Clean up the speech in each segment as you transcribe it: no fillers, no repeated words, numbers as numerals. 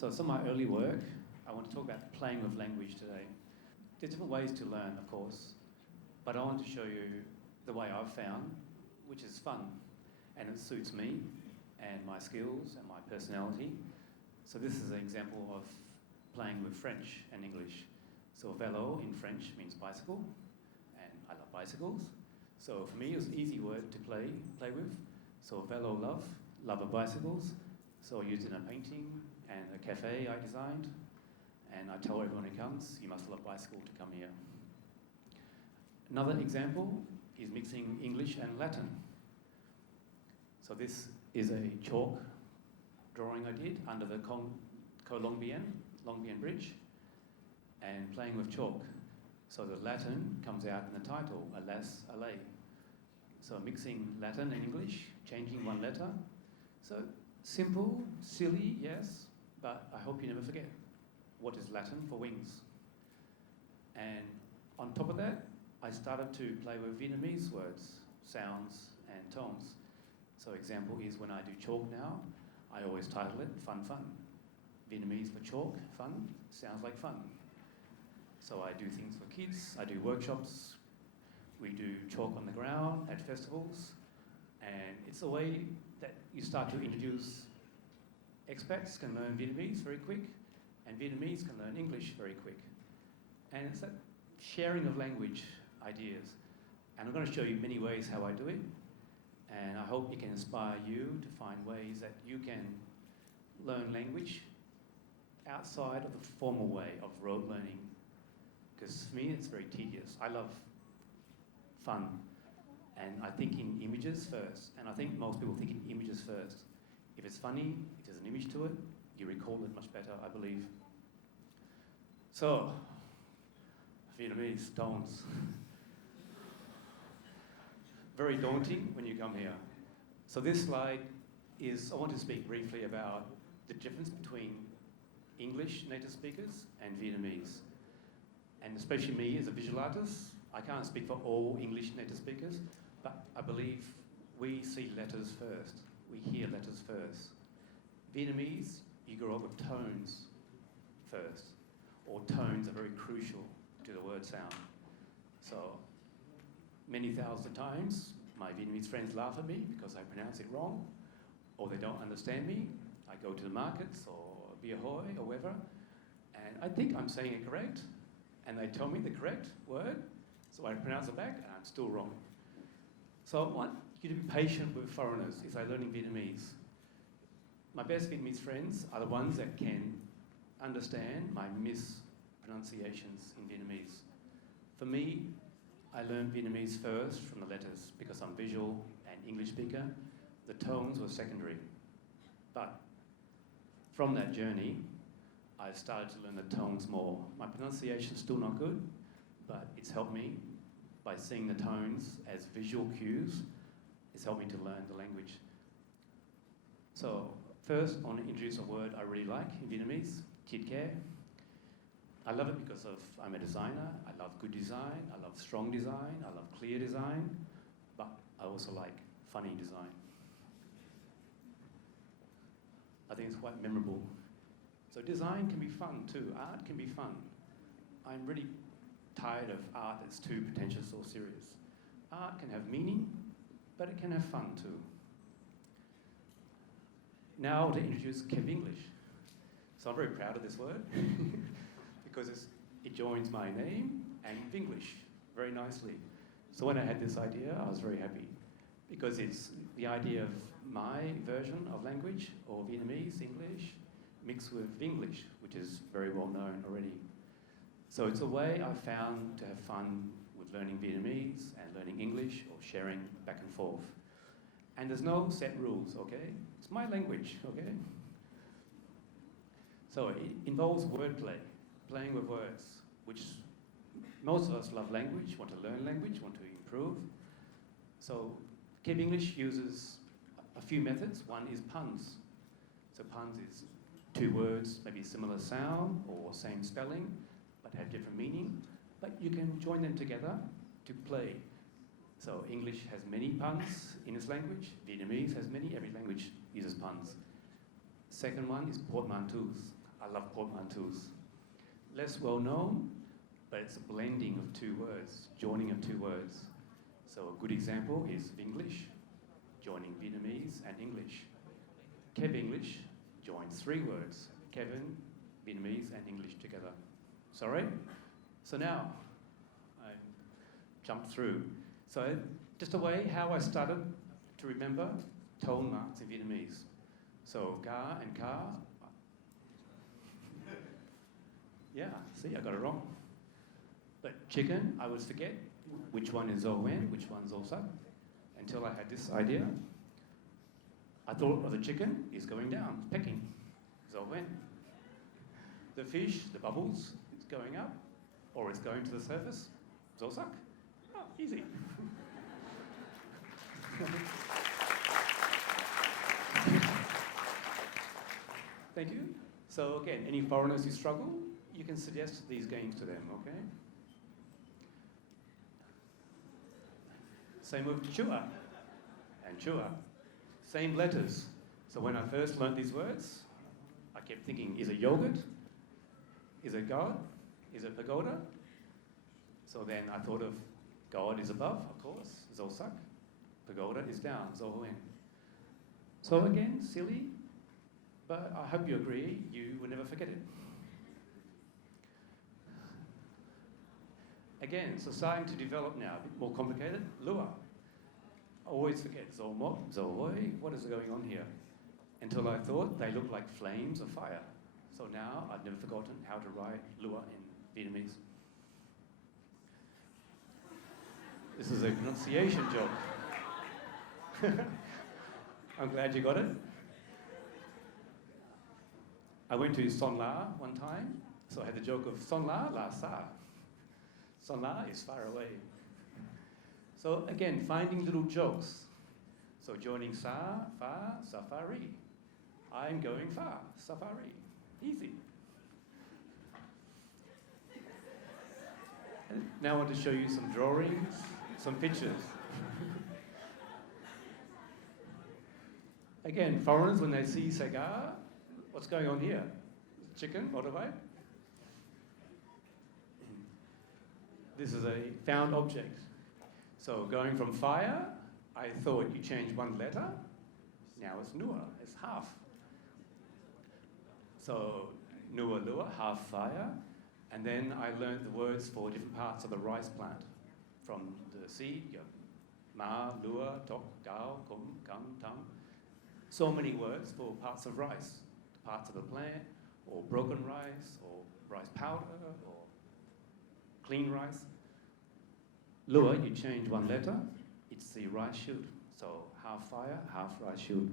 So some of my early work, I want to talk about playing with language today. There's different ways to learn, of course, but I want to show you the way I've found, which is fun, and it suits me and my skills and my personality. So this is an example of playing with French and English. So vélo in French means bicycle, and I love bicycles. So for me, it was an easy word to play with. So vélo, love of bicycles. So I used it in a painting and a cafe I designed. And I tell everyone who comes, you must love bicycle to come here. Another example is mixing English and Latin. So this is a chalk drawing I did under the Long Bridge, and playing with chalk. So the Latin comes out in the title, alas, allay. So mixing Latin and English, changing one letter. So simple, silly, yes, but I hope you never forget what is Latin for wings. And on top of that, I started to play with Vietnamese words, sounds and tones. So example is when I do chalk now, I always title it Fun Fun. Vietnamese for chalk, fun, sounds like fun. So I do things for kids, I do workshops, we do chalk on the ground at festivals, and it's a way that you start to introduce expats can learn Vietnamese very quick, and Vietnamese can learn English very quick. And it's that sharing of language ideas. And I'm going to show you many ways how I do it, and I hope it can inspire you to find ways that you can learn language outside of the formal way of rote learning. Because for me, it's very tedious. I love fun, and I think in images first, and I think most people think in images first. If it's funny, if there's an image to it, you recall it much better, I believe. So, Vietnamese tones. Very daunting when you come here. So this slide is, I want to speak briefly about the difference between English native speakers and Vietnamese. And especially me as a visual artist, I can't speak for all English native speakers, but I believe we see letters first. We hear letters first. Vietnamese, you grow up with tones first, or tones are very crucial to the word sound. So many thousands of times, my Vietnamese friends laugh at me because I pronounce it wrong, or they don't understand me. I go to the markets or Bia Hoi or wherever, and I think I'm saying it correct, and they tell me the correct word, so I pronounce it back, and I'm still wrong. So I want you to be patient with foreigners if they're learning Vietnamese. My best Vietnamese friends are the ones that can understand my mispronunciations in Vietnamese. For me, I learned Vietnamese first from the letters because I'm visual and English speaker. The tones were secondary. But from that journey, I started to learn the tones more. My pronunciation's still not good, but it's helped me by seeing the tones as visual cues. It's helped me to learn the language. So first, I want to introduce a word I really like in Vietnamese, chit care. I love it because I'm a designer. I love good design. I love strong design. I love clear design. But I also like funny design. I think it's quite memorable. So design can be fun too. Art can be fun. I'm really tired of art that's too pretentious or serious. Art can have meaning, but it can have fun too. Now to introduce keVinglish. So I'm very proud of this word because it joins my name and Vinglish very nicely. So when I had this idea, I was very happy because it's the idea of my version of language, or Vietnamese, English, mixed with Vinglish, which is very well known already. So it's a way I've found to have fun with learning Vietnamese and learning English, or sharing back and forth. And there's no set rules, okay? It's my language, okay? So it involves wordplay, playing with words, which most of us love language, want to learn language, want to improve. So keVinglish uses a few methods. One is puns. So puns is two words, maybe similar sound or same spelling, but have different meaning. But you can join them together to play. So English has many puns in its language. Vietnamese has many. Every language uses puns. Second one is portmanteaus. I love portmanteaus. Less well known, but it's a blending of two words, joining of two words. So a good example is Vinglish, joining Vietnamese and English. keVinglish joins three words, Kevin, Vietnamese and English together. Sorry? So now, I jumped through. So just a way how I started to remember tone marks in Vietnamese. So ga and ka. Yeah, see, I got it wrong. But chicken, I would forget which one is O-N, which one's O-Sak, until I had this idea. I thought of the chicken is going down, pecking, is O-N. The fish, the bubbles, it's going up, or it's going to the surface, it's O-Sak. Oh, easy. Thank you. So again, any foreigners who struggle, you can suggest these games to them, okay? Same with chua and chua. Same letters. So when I first learnt these words, I kept thinking, is it yogurt? Is it God? Is it pagoda? So then I thought of God is above, of course, Zosak. Pagoda is down, Zohoen. So again, silly, but I hope you agree, you will never forget it. Again, so starting to develop now, a bit more complicated, Lua. I always forget Zolmok, Zoloi, what is going on here? Until I thought they looked like flames of fire. So now I've never forgotten how to write Lua in Vietnamese. This is a pronunciation joke. I'm glad you got it. I went to Son La one time, so I had the joke of Son La, La Sa. Son La is far away. So again, finding little jokes. So joining Sa, Fa, Safari. I'm going far, Safari. Easy. And now I want to show you some drawings, some pictures. Again, foreigners, when they see cigar, what's going on here? Chicken, motorbike? This is a found object. So going from fire, I thought you change one letter. Now it's Nua, it's half. So Nua Lua, half fire. And then I learned the words for different parts of the rice plant. From the seed, you go Ma, Lua, Tok, Gao, Kum, Kam, Tam. So many words for parts of rice, parts of the plant, or broken rice, or rice powder, or clean rice. Lua, you change one letter, it's the rice shoot. So half fire, half rice shoot.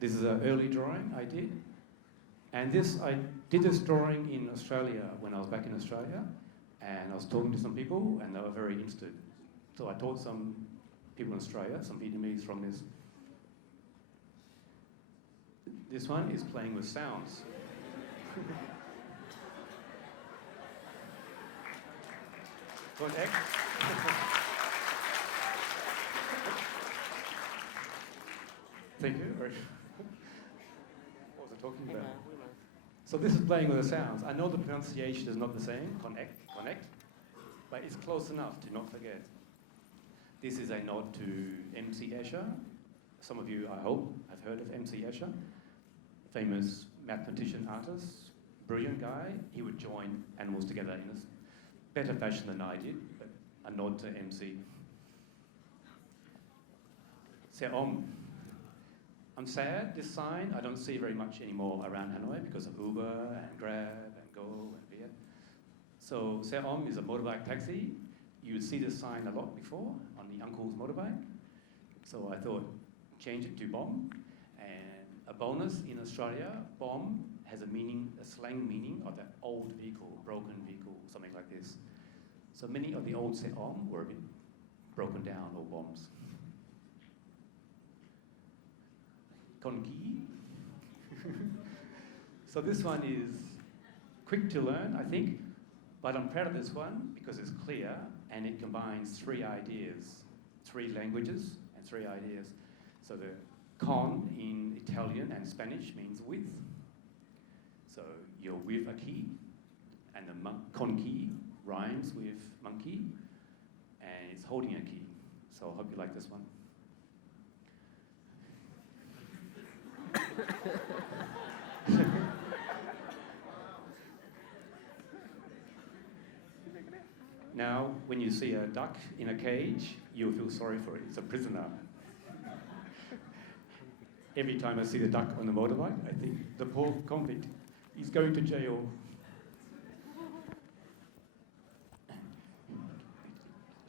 This is an early drawing I did. And I did this drawing in Australia when I was back in Australia. And I was talking to some people and they were very interested. So I taught some people in Australia, some Vietnamese from this. This one is playing with sounds. One X. Thank you. What was I talking about? So this is playing with the sounds. I know the pronunciation is not the same, connect, but it's close enough to not forget. This is a nod to MC Escher. Some of you, I hope, have heard of MC Escher, famous mathematician artist, brilliant guy. He would join animals together in a better fashion than I did, but a nod to MC. Se Om. I'm sad, this sign, I don't see very much anymore around Hanoi because of Uber and Grab and Go and Viet. So Se Om is a motorbike taxi. You would see this sign a lot before on the uncle's motorbike. So I thought, change it to Bom. And a bonus in Australia, Bom has a meaning, a slang meaning of that old vehicle, broken vehicle, something like this. So many of the old Se Om were a bit broken down or bombs. Kongi. So this one is quick to learn, I think, but I'm proud of this one because it's clear and it combines three ideas, three languages and three ideas. So the Con in Italian and Spanish means with. So you're with a key, and the con key rhymes with monkey, and it's holding a key. So I hope you like this one. Now, when you see a duck in a cage, you'll feel sorry for it. It's a prisoner. Every time I see the duck on the motorbike, I think the poor convict, he's going to jail.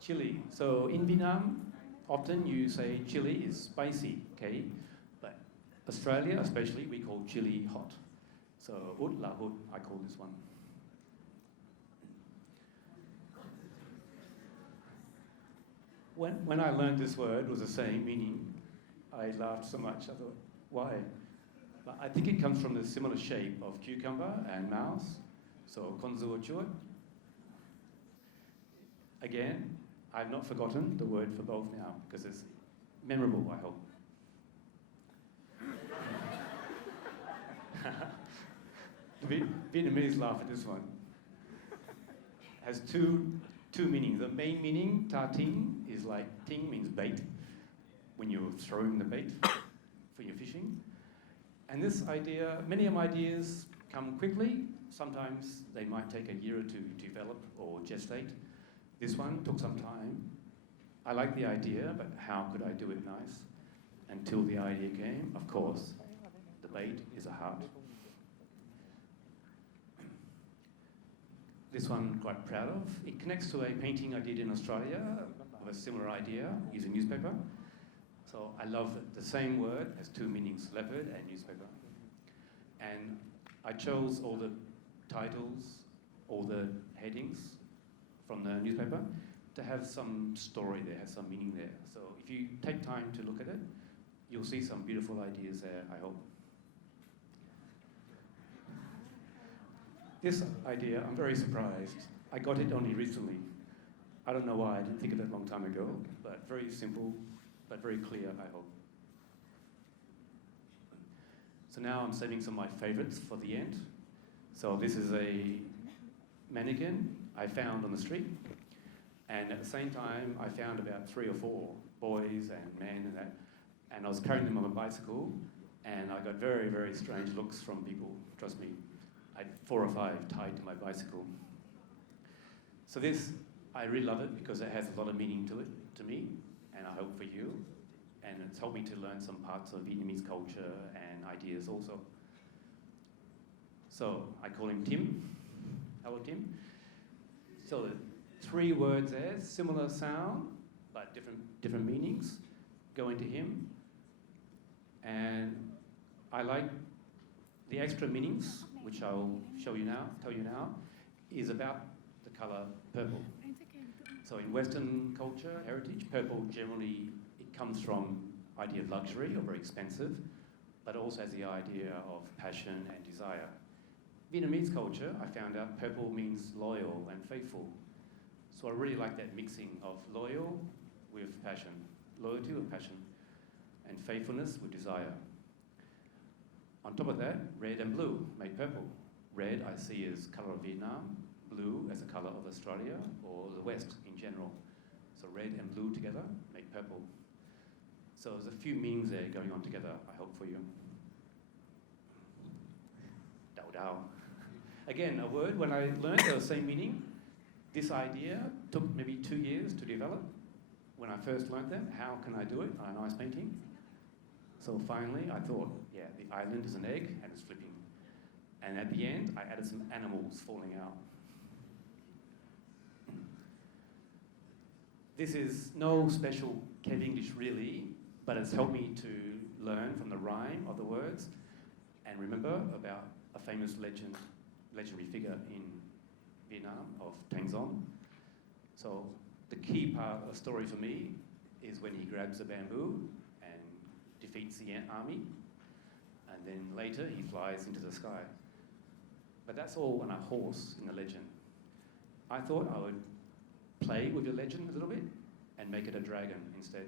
Chili. So in Vietnam, often you say chili is spicy, okay? But Australia, especially, we call chili hot. So ut la hut, I call this one. When I learned this word was the same meaning, I laughed so much. I thought, why? But I think it comes from the similar shape of cucumber and mouse. So konzu chuat. Again, I've not forgotten the word for both now because it's memorable, I hope. The Vietnamese laugh at this one. Has two meanings. The main meaning, ta ting, is like ting means bait, when you're throwing the bait for your fishing. And this idea, many of my ideas come quickly. Sometimes they might take a year or two to develop or gestate. This one took some time. I like the idea, but how could I do it nice? Until the idea came, of course, the bait is a heart. This one I'm quite proud of. It connects to a painting I did in Australia of a similar idea using newspaper. So I love that the same word has two meanings, leopard and newspaper. And I chose all the titles, all the headings from the newspaper to have some story there, have some meaning there. So if you take time to look at it, you'll see some beautiful ideas there, I hope. This idea, I'm very surprised. I got it only recently. I don't know why, I didn't think of it a long time ago, but very simple, but very clear, I hope. So now I'm saving some of my favorites for the end. So this is a mannequin I found on the street. And at the same time, I found about 3 or 4 boys and men and that. And I was carrying them on a bicycle, and I got very, very strange looks from people, trust me. I had 4 or 5 tied to my bicycle. So this, I really love it because it has a lot of meaning to it, to me, and I hope for you. And it's helped me to learn some parts of Vietnamese culture and ideas also. So I call him Tim. Hello, Tim. So 3 words there, similar sound, but different meanings go into him. And I like the extra meanings, which I'll tell you now, is about the colour purple. So in Western culture, heritage, purple generally, it comes from idea of luxury or very expensive, but also has the idea of passion and desire. Vietnamese culture, I found out purple means loyal and faithful. So I really like that mixing of loyal with passion, loyalty with passion, and faithfulness with desire. On top of that, red and blue make purple. Red I see as colour of Vietnam, blue as a colour of Australia or the West in general. So red and blue together make purple. So there's a few meanings there going on together, I hope for you. Dao dao. Again, a word, when I learned the same meaning, this idea took maybe 2 years to develop. When I first learned them, how can I do it on a nice painting? So finally, I thought, yeah, the island is an egg and it's flipping. And at the end, I added some animals falling out. This is no special keVinglish really, but it's helped me to learn from the rhyme of the words and remember about a famous legendary figure in Vietnam of Tang Son. So the key part of the story for me is when he grabs a bamboo and defeats the ant army, and then later he flies into the sky. But that's all on a horse in the legend. I thought I would play with the legend a little bit and make it a dragon instead.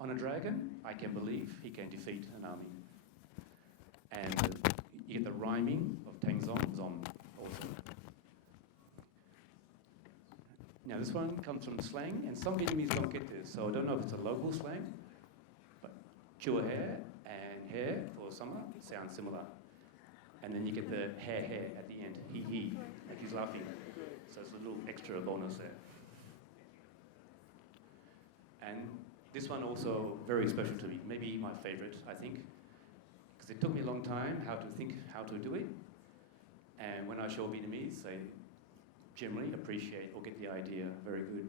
On a dragon, I can believe he can defeat an army. And you get the rhyming of Tangzong, Zom, also. Now this one comes from slang, and some Vietnamese don't get this, so I don't know if it's a local slang, but chua hair and hair for summer sound similar. And then you get the hair at the end, he, like he's laughing. So it's a little extra bonus there. And this one also very special to me, maybe my favorite, I think, because it took me a long time how to think how to do it. And when I show Vietnamese, they generally appreciate or get the idea very good.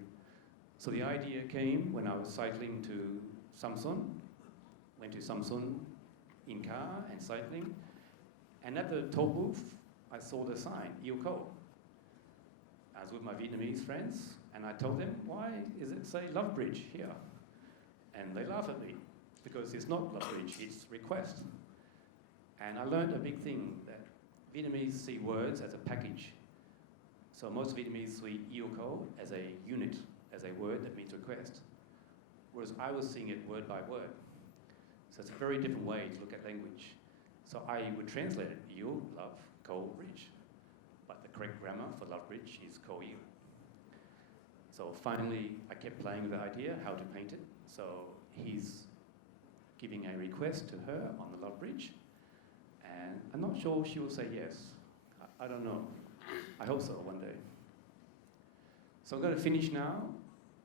So the idea came when I was cycling to Samsun, went to Samsun in car and cycling, and at the toll booth, I saw the sign, Yêu Cầu. I was with my Vietnamese friends, and I told them, why is it say Love Bridge here? And they laugh at me, because it's not Love Bridge, it's request. And I learned a big thing, that Vietnamese see words as a package. So most Vietnamese see Yêu Cầu as a unit, as a word that means request. Whereas I was seeing it word by word. So it's a very different way to look at language. So I would translate it, Yêu, love, Cầu, bridge. But the correct grammar for Love Bridge is Cầu Yêu. So finally, I kept playing with the idea, how to paint it. So he's giving a request to her on the Love Bridge. And I'm not sure she will say yes. I don't know. I hope so one day. So I'm going to finish now.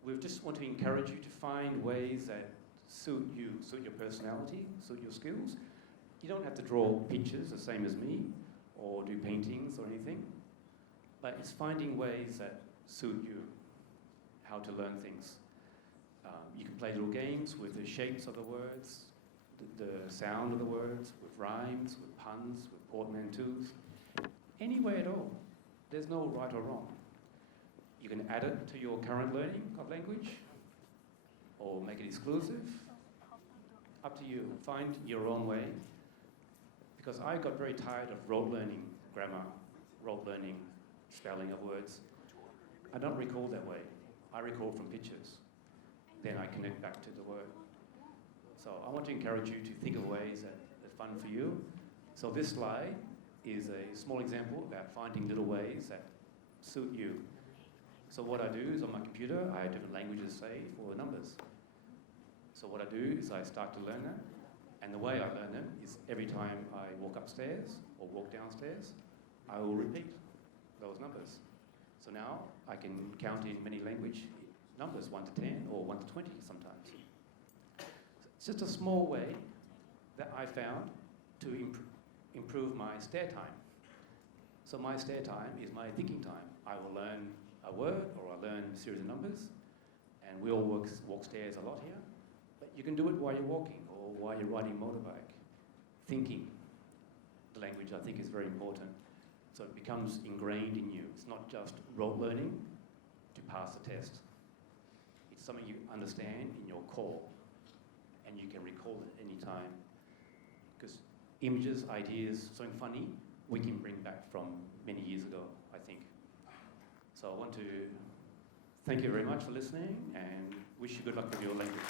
We just want to encourage you to find ways that suit you, suit your personality, suit your skills. You don't have to draw pictures the same as me or do paintings or anything, but it's finding ways that suit you, how to learn things. You can play little games with the shapes of the words, the sound of the words, with rhymes, with puns, with portmanteaus. Any way at all. There's no right or wrong. You can add it to your current learning of language or make it exclusive. Up to you. Find your own way. Because I got very tired of rote learning grammar, rote learning spelling of words. I don't recall that way. I recall from pictures. Then I connect back to the word. So I want to encourage you to think of ways that are fun for you. So this slide is a small example about finding little ways that suit you. So what I do is on my computer, I have different languages saved for numbers. So what I do is I start to learn them, and the way I learn them is every time I walk upstairs or walk downstairs, I will repeat those numbers. So now I can count in many language numbers, 1 to 10 or 1 to 20 sometimes. It's just a small way that I found to improve my stare time. So my stare time is my thinking time. I will learn a word or I learn a series of numbers, and we all walk stairs a lot here, but you can do it while you're walking or while you're riding motorbike. Thinking the language, I think, is very important. So it becomes ingrained in you. It's not just rote learning to pass the test. It's something you understand in your core, and you can recall it any time. Because images, ideas, something funny, we can bring back from many years ago, I think. So I want to thank you very much for listening and wish you good luck with your language.